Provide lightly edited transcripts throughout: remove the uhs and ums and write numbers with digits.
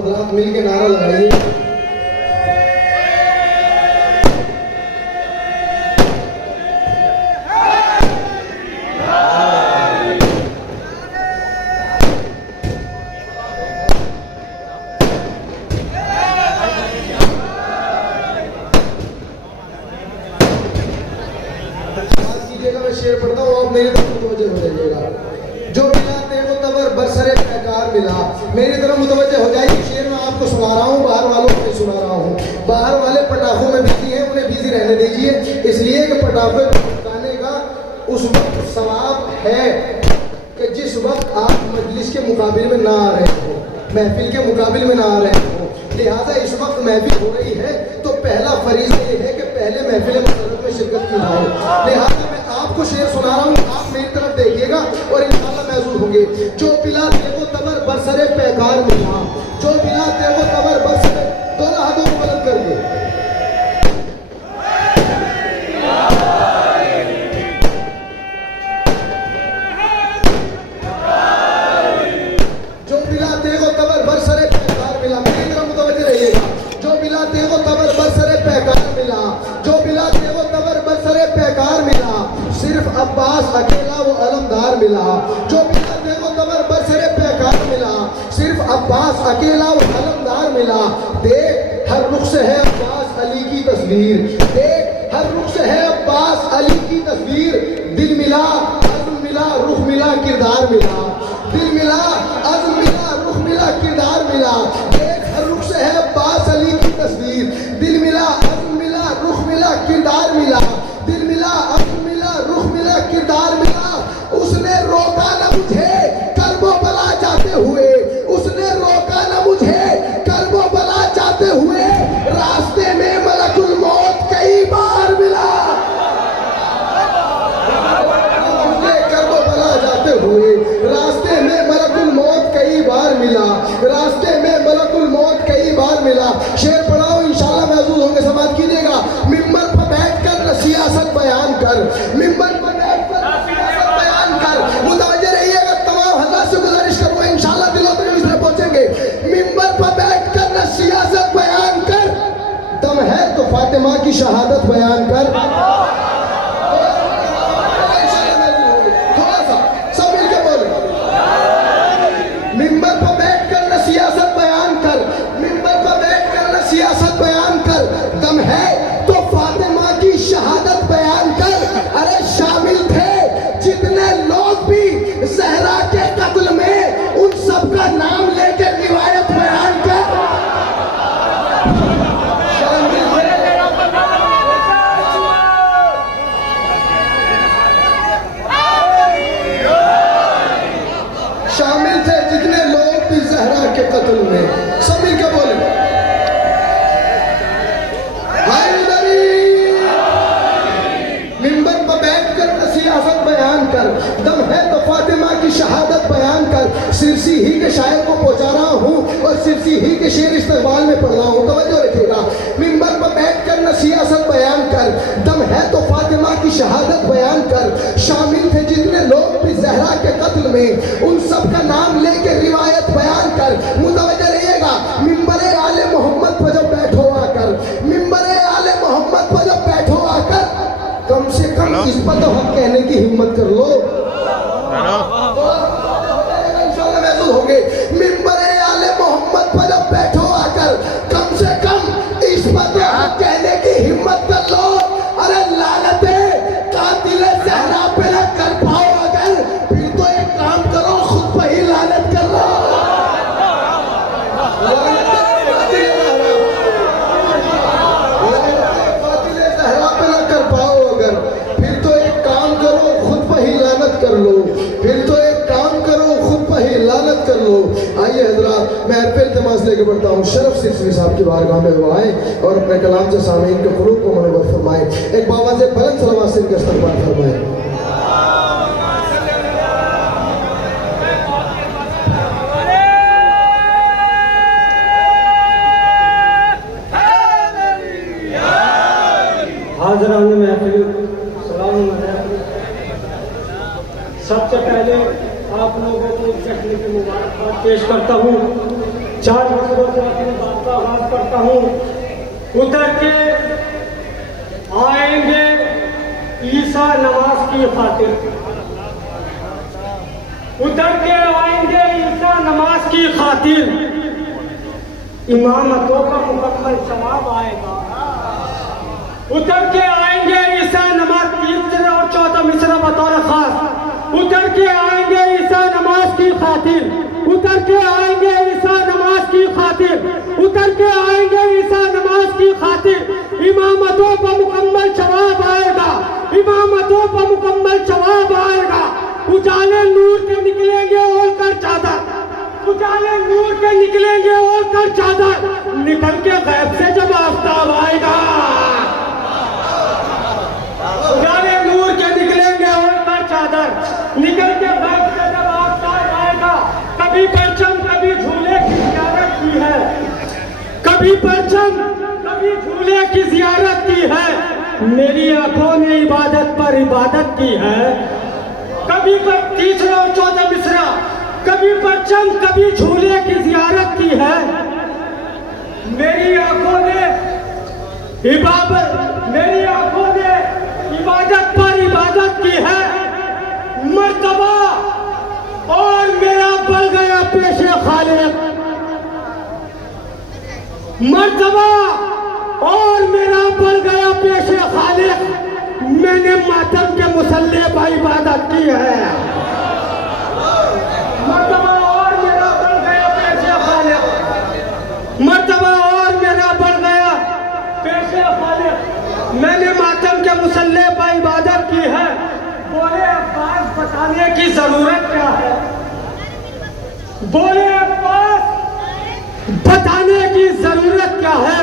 हजरात मिल के नारा लगाइए। मैं शेर पढ़ता हूँ, आप मेरी तरफ मुतवज्जे हो जाइएगा। जो मिला तेरे तबर बरसरे पैकार मिला, मेरी तरफ मुतवज्जे हो जाइए। शेर मैं आपको सुना रहा हूँ, बाहर वालों को सुना रहा हूँ। बाहर वाले पटाखों में बिजी हैं, उन्हें बिजी रहने दीजिए, इसलिए कि पटाखे फटकाने का उस वक्त सवाब है कि जिस वक्त आप मजलिस के मुकाबिल में ना आ रहे हो, महफिल के मुकाबिल में ना आ रहे हो। लिहाजा इस वक्त महफिल हो रही है तो पहला फरीज़ा ये है कि पहले महफिल मसरत में शिरकत की जाए। लिहाजा मैं आपको शेर सुना रहा हूँ, आप मेरी तरफ देखिएगा और इंशाअल्लाह महसूस होंगे। जो पिला तेगो तबर बरसरे पैकार मिला, जो पिला तेगो तबर बरसरे, दोनों हाथों को बुलंद करके अब्बास अकेला वो अलमदार मिला। जो मिला देखो तबर बरसरे पैकार मिला, सिर्फ अब्बास अकेला वो अलमदार मिला। देख हर रुख से है अब्बास अली की तस्वीर, देख हर रुख से है अब्बास अली की तस्वीर। दिल मिला अज़्म मिला रुख मिला किरदार मिला, दिल मिला अज़्म मिला रुख मिला किरदार मिला। देख हर रुख से है अब्बास अली की तस्वीर, दिल मिला अज़्म मिला रुख मिला किरदार मिला, दिल मिला अज़्म मिला रुख मिला किरदार मिला। उसने रोका न मुझे कर्बला जाते हुए, उसने रोका न मुझे कर्बला जाते हुए, रास्ते में मलकुल मौत कई बार मिला। मुझे कर्बला जाते हुए रास्ते में मलकुल मौत कई बार मिला, रास्ते में मलकुल मौत कई बार मिला। शेर पढ़ाओ इंशाअल्लाह महसूस होंगे, समाप्त कीजिएगा। मिंबर पर बैठकर सियासत बयान कर, मिंबर पर बैठकर सियासत बयान कर। मुतवज्जे रहिएगा, तमाम हज़रात से गुजारिश करूंगा, इंशाअल्लाह दिलों तक इसमें पहुंचेंगे। मिंबर पर बैठकर सियासत बयान कर, दम है तो फातिमा की शहादत बयान कर। थोड़ा सा सब मिलकर बोले, मिंबर पर बैठकर सियासत बयान कर, मिंबर पर बैठकर सियासत बयान कर, दम है तो फातिमा की शहादत बयान कर। अरे शामिल थे जितने लोग भी ज़हरा के कत्ल में, उन सब का नाम लेकर रिवायत बयान कर। शामिल थे जितने लोग भी ज़हरा के कत्ल में, सब मिलकर बोले सियासत बयान कर, दम है तो फातिमा की शहादत बयान कर। सिरसी ही के शायर को पहुंचा रहा हूँ और सिरसी ही के शेर इस्तेमाल में पढ़ रहा हूँ, तवज्जो रखिएगा। मिंबर पर बैठकर न सियासत बयान कर, दम है तो फातिमा की शहादत बयान कर। शामिल थे जितने लोग भी ज़हरा के कत्ल में, उन सब का नाम लेके रिवायत बयान कर। मुतवज्जो रहिएगा, मिंबर आले मोहम्मद पर जब बैठो आकर, मिंबर आले मोहम्मद पर जब बैठो आकर, कम से कम इस पर तो हक कहने की हिम्मत कर लो। इंशाअल्लाह महसूस होंगे। मिंबर आले मोहम्मद पर जब बैठो आकर, कम से कम इस पर तो हक कहने की हिम्मत कर लो। अरे लानते कातिले ज़हरा पे न कर पाओ अगर, फिर तो एक काम करो, खुद पर ही लानत कर लो। कर लो, फिर तो एक काम करो, खुद पर ही लानत कर लो। आइए हजरात, मैं फिर तमाश लेके बढ़ता हूँ। शरफ सिरसी साहब की बारगाह में वो आए और अपने कलाम से सामीन के क़ुलूब को मनव्वर फरमाए। एक बाबा से बुलंद सलावत से इनका इस्तक़बाल फरमाए। हाज़िरान महफ़िल, सलाम। सबसे पहले आप लोगों को चखने की मुबारकबाद पेश करता हूँ। चार मिसरों से अपनी बात का आगाज करता हूँ। उतर के आएंगे ईसा नमाज की खातिर, उतर के आएंगे ईसा नमाज की खातिर, इमामतों का मुकम्मल सवाब आएगा। उतर के आएंगे ईसा नमाज, तीसरा और चौथा मिसरा बतौर खास। उतर के आएंगे ईसा नमाज की खातिर, उतर के आएंगे ईसा नमाज की खातिर, उतर के आएंगे ईसा नमाज की खातिर, इमामतों पर मुकम्मल सवाब आएगा, इमामतों पर मुकम्मल सवाब आएगा। उजाले नूर के निकलेंगे ओढ़ कर चादर, उजाले नूर के निकलेंगे ओढ़ कर चादर, निकल के गैब से जब आफ्ताब आएगा। उजाले नूर के निकलेंगे ओढ़ कर चादर, निकल के गैब से जब आफ्ताब आएगा। कभी परचम कभी झूले की ज़ियारत की है, कभी परचम कभी झूले की ज़ियारत की है, मेरी आंखों ने इबादत पर इबादत की है। कभी पर तीसरा और चौथा मिसरा, कभी परचम कभी झूले की ज़ियारत की है, मेरी आंखों ने इबादत पर इबादत की है। मर्तबा और मेरा बढ़ गया पेशे खालिक, मर्तबा और मेरा बढ़ गया पेशे खालिक, मैंने मातम के मुसल्ले पर इबादत की है। मर्तबा और मेरा बढ़ गया पेशे खालिक, मर्तबा और मेरा बढ़ गया पेशे खालिक, मैंने मातम के मुसल्ले पर इबादत की है। बोले अब्बास बताने की जरूरत क्या है, बोले अब्बास बताने की जरूरत क्या है।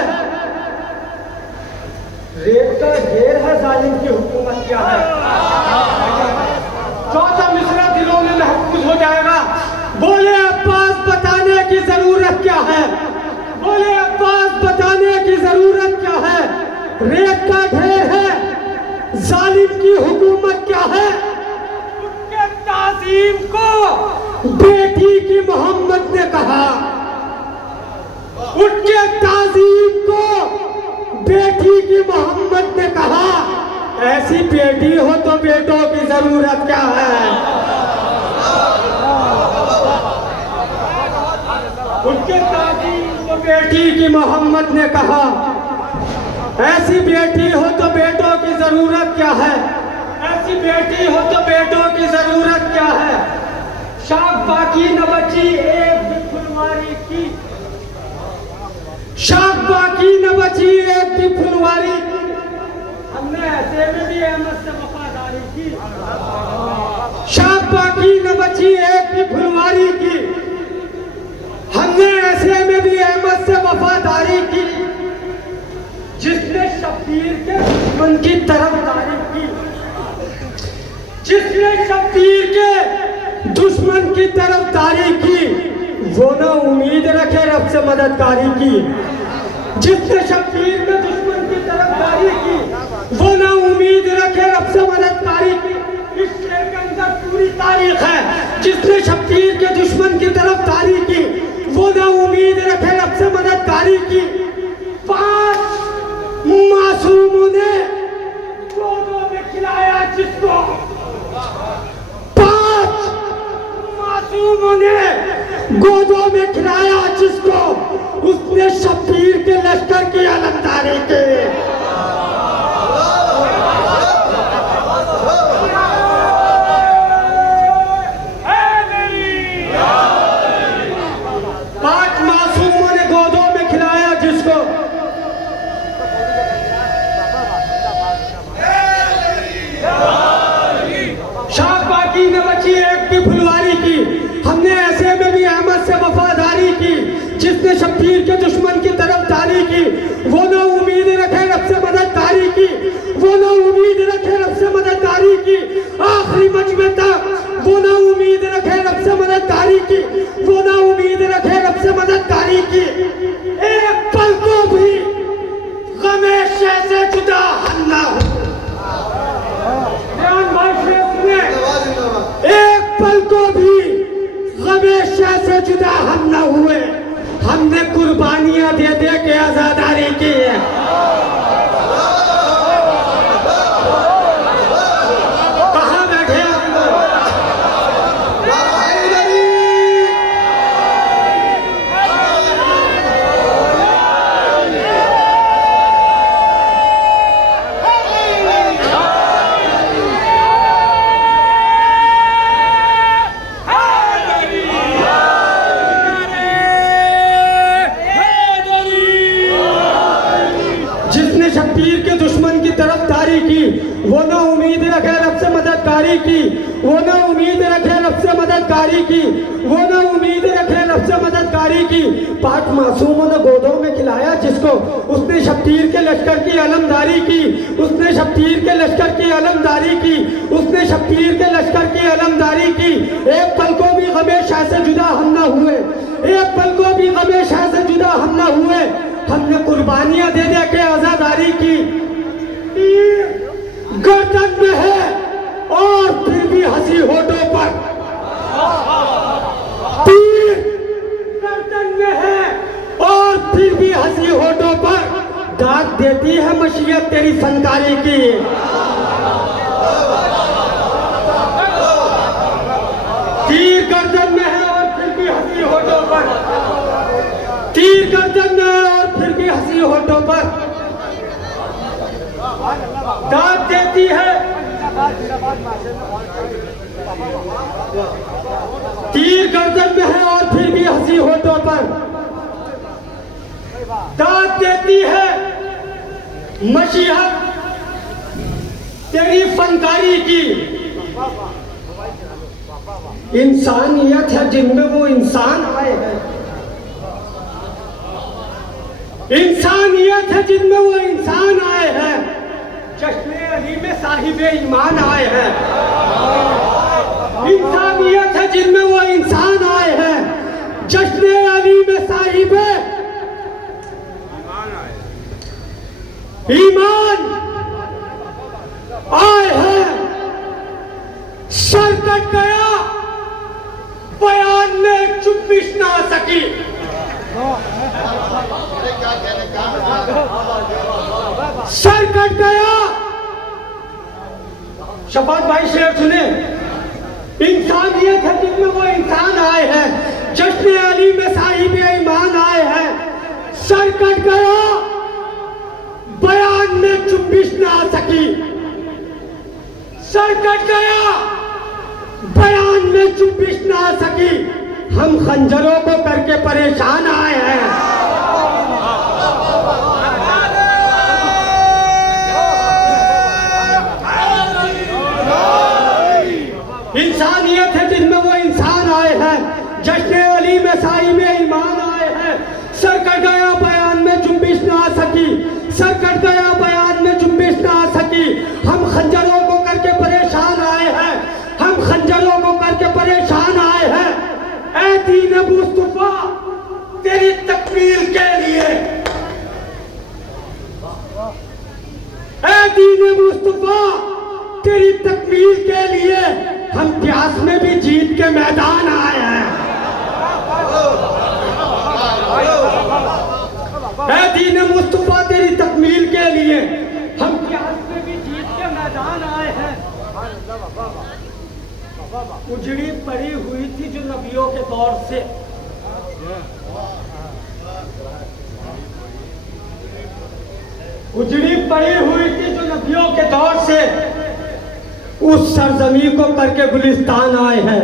रेत का ढेर है, जालिम की हुकूमत क्या है। चौथा मिसरा दिलों में महफूज हो जाएगा। बोले अब्बास बताने की जरूरत क्या है, बोले अब्बास बताने की जरूरत क्या है। रेत का ढेर है, जालिम की हुकूमत क्या है। उनके ताज़ीम को बेटी की मोहम्मद ने कहा, उनके ताज़ीम को बेटी की मोहम्मद ने कहा। ऐसी बेटी हो तो बेटों की जरूरत क्या है। उनके ताज़ीम को बेटी की मोहम्मद ने कहा, ऐसी बेटी हो तो बेटों की जरूरत क्या है, ऐसी बेटी हो तो बेटों की जरूरत क्या है। शाख बाकी न बची एक भी फुलवारी की, शाख बाकी न बची एक भी फुलवारी की, हमने ऐसे में भी अहमद से वफादारी की। शाख बाकी न बची एक भी फुलवारी की, हमने ऐसे में भी अहमद से वफादारी की। जिसने शब्बीर के दुश्मन की तरफदारी की, जिसने शब्बीर के दुश्मन की तरफदारी की, वो ना उम्मीद रखे रब से मददगारी की। जिसने शब्बीर के दुश्मन की तरफदारी की, वो ना उम्मीद रखे रब से मददगारी की। इस शेर के अंदर पूरी तारीख है। जिसने शब्बीर के दुश्मन की तरफदारी की, वो ना उम्मीद रखे रब से मददगारी की। 5 मासूमों ने गोदों में खिलाया जिसको, 5 मासूमों ने गोदों में खिलाया जिसको, उसने शब्बीर के लश्कर की अलमदारी की। जिसने शब्बीर के दुश्मन की तरफदारी की, वो ना उम्मीद रखे रब से मददगारी की, वो ना उम्मीद रखे रब से मददगारी की। आखिरी मजमे तक वो ना उम्मीद रखे रब से मददगारी की, वो ना उम्मीद रखे रब से मददगारी की। एक पल को भी गमे शे से जुदा हम ना हो। एक पल को भी गमे शे से जुदा हम ना हुए। हमने कुर्बानियां दे दे के आजादारी की है। कहाँ बैठे आप लोग? जिसने शब्बीर के दुश्मन की तरफदारी की वो ना उम्मीद रखे रब से मददगारी की, वो ना उम्मीद रखे रब से मददगारी की, वो ना उम्मीद रखे रब से मददगारी की। पाक मासूमों ने गोदों में खिलाया जिसको, उसने शब्बीर के लश्कर की अलमदारी की, उसने शब्बीर के लश्कर की अलमदारी की, उसने शब्बीर के लश्कर की अलमदारी की। एक पल को भी गमे शाह से जुदा हम ना हुए, एक पल को भी गमे शाह से जुदा हम ना हुए। हमने कुर्बानियां दे दे के आजादारी की। गर्दन में है और फिर भी हंसी होठों पर, तीर गर्दन में है और फिर भी हंसी होठों पर। दाद देती है मशीयत तेरी फनकारी की। तीर गर्दन में है और फिर भी हंसी होठों पर, तीर गर्दन में है और फिर भी हंसी होठों पर। दाद देती है, तीर गर्दन में है और फिर भी हंसी होठों पर। दाद देती है मशीहत तेरी फनकारी की। इंसानियत है जिनमें वो इंसान आए हैं, इंसानियत है जिनमें वो इंसान आए हैं। जश्न अली में साहिब ईमान आए हैं, इंसानियत है जिनमें वो इंसान आए हैं। जश्न अली में साहिब ईमान आए हैं। सर कट गया बयान में चुप्पिश ना आ सकी। सर कट गया, शफात भाई शेर सुने। इंसानियत है जिनमें वो इंसान आए हैं। जश्न अली में साहिब ईमान आए हैं। सर कट गया बयान में चुप्पिश ना आ सकी। सर कट गया बयान में चुप्पिश ना आ सकी। हम खंजरों को करके परेशान आए हैं। इंसानियत है जिनमें वो इंसान आए हैं। जश्न अली में साहिब ईमान आए हैं। सर कट गया बयान में जुम्बिश ना आ सकी। सर कट गया बयान में जुम्बिश ना आ सकी। हम खंजरों को करके परेशान आए हैं। हम खंजरों को करके परेशान आए हैं। ऐ दीन मुस्तफा तेरी तकमील के लिए, ऐ दीन मुस्तफा तेरी तकमील के लिए हम प्यास में भी जीत के मैदान आए हैं। ऐ दीन मुस्तफा तेरी तकमील के लिए हम प्यास में भी जीत के मैदान आए हैं। उजड़ी पड़ी हुई थी जो नबियों के दौर से, उजड़ी पड़ी हुई थी जो नबियों के दौर से। उस सरजमी को करके गुलिस्तान आए हैं।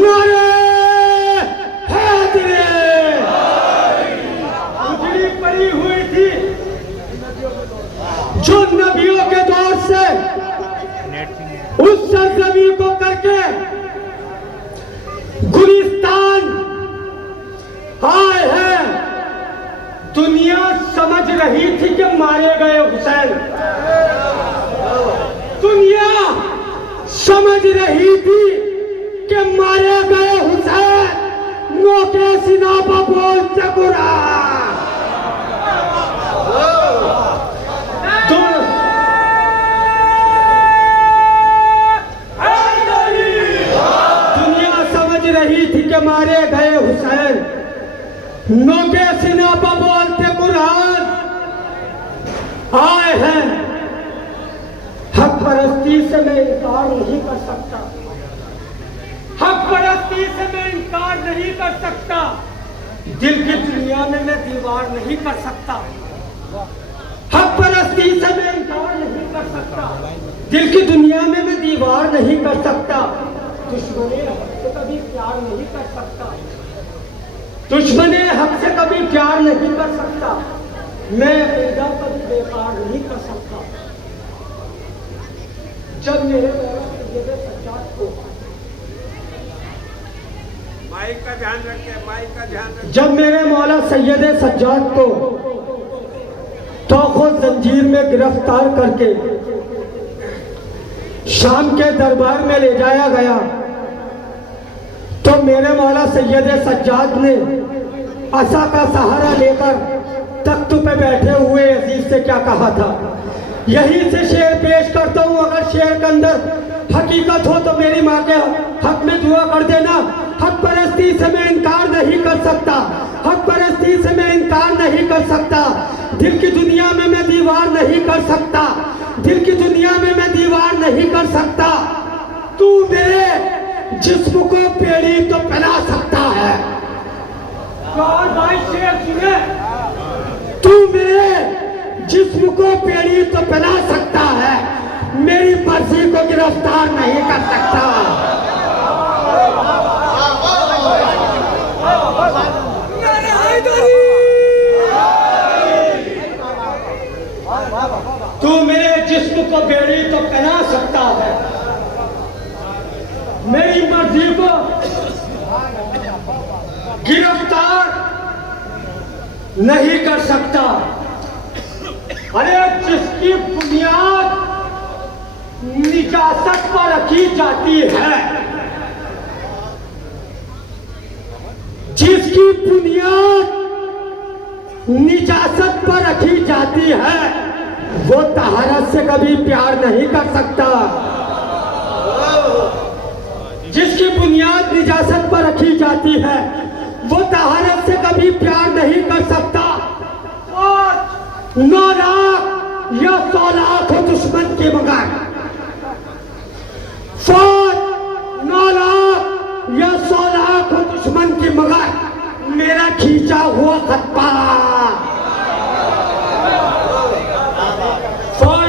नारे हैदरे, उजड़ी पड़ी हुई थी जो नबियों के दौर से। उस सरजमी को करके गुलिस्तान आए हैं। दुनिया समझ रही थी कि मारे गए हुसैन, दुनिया समझ रही थी कि मारे गए हुसैन। नोके सीना पर बोलते कुरान। हैं, हक परस्ती से मैं इनकार नहीं कर सकता, हक परस्ती से मैं इनकार नहीं कर सकता, दिल की दुनिया में मैं दीवार नहीं कर सकता, हक परस्ती से मैं इनकार नहीं कर सकता, दिल की दुनिया में मैं दीवार नहीं कर सकता, दुश्मने हक से कभी प्यार नहीं कर सकता, दुश्मने हक से कभी प्यार नहीं कर सकता, मैं अकीदा कभी बेकार नहीं कर सकता। जब मेरे मौला सैयद सज्जाद को माइक का ध्यान रखें, माइक का ध्यान रखें। जब मेरे मौला सैयद सज्जाद को तौक़ो जंजीर में गिरफ्तार करके शाम के दरबार में ले जाया गया तो मेरे मौला सैयद सज्जाद ने असा का सहारा लेकर तख्त पे बैठे हुए अजीज से क्या कहा था। यही से शेर पेश करता हूँ, अगर शेर के अंदर हकीकत हो तो मेरी माँ के हक में दुआ कर देना। हक परस्ती से मैं इनकार नहीं कर सकता, हक परस्ती से मैं इनकार नहीं कर सकता, दिल की दुनिया में मैं दीवार नहीं कर सकता, दिल की दुनिया में मैं दीवार नहीं कर सकता। तू मेरे जिस्म को पेड़ी तो पहना सकता है, और भाई शेर सुने, तू मेरे जिस्म को पेड़ी तो पहना सकता है, मेरी मर्जी को गिरफ्तार नहीं कर सकता। तू मेरे जिस्म को बेड़ी तो पहना सकता है, मेरी मर्जी को गिरफ्तार नहीं कर सकता। अरे जिसकी बुनियाद निजासत पर रखी जाती है, जिसकी बुनियाद निजासत पर रखी जाती है, वो तहारत से कभी प्यार नहीं कर सकता। जिसकी बुनियाद निजासत पर रखी जाती है, वो तहारत से कभी प्यार नहीं कर सकता। 9 लाख या 100 लाख हो दुश्मन के मगर, 9 लाख या 100 लाख हो दुश्मन के मगर, मेरा खींचा हुआ खतपा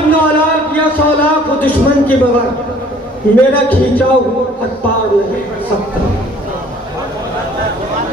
9 लाख या 100 लाख हो दुश्मन की मगर, मेरा खींचा हुआ खतपा नहीं कर सकता।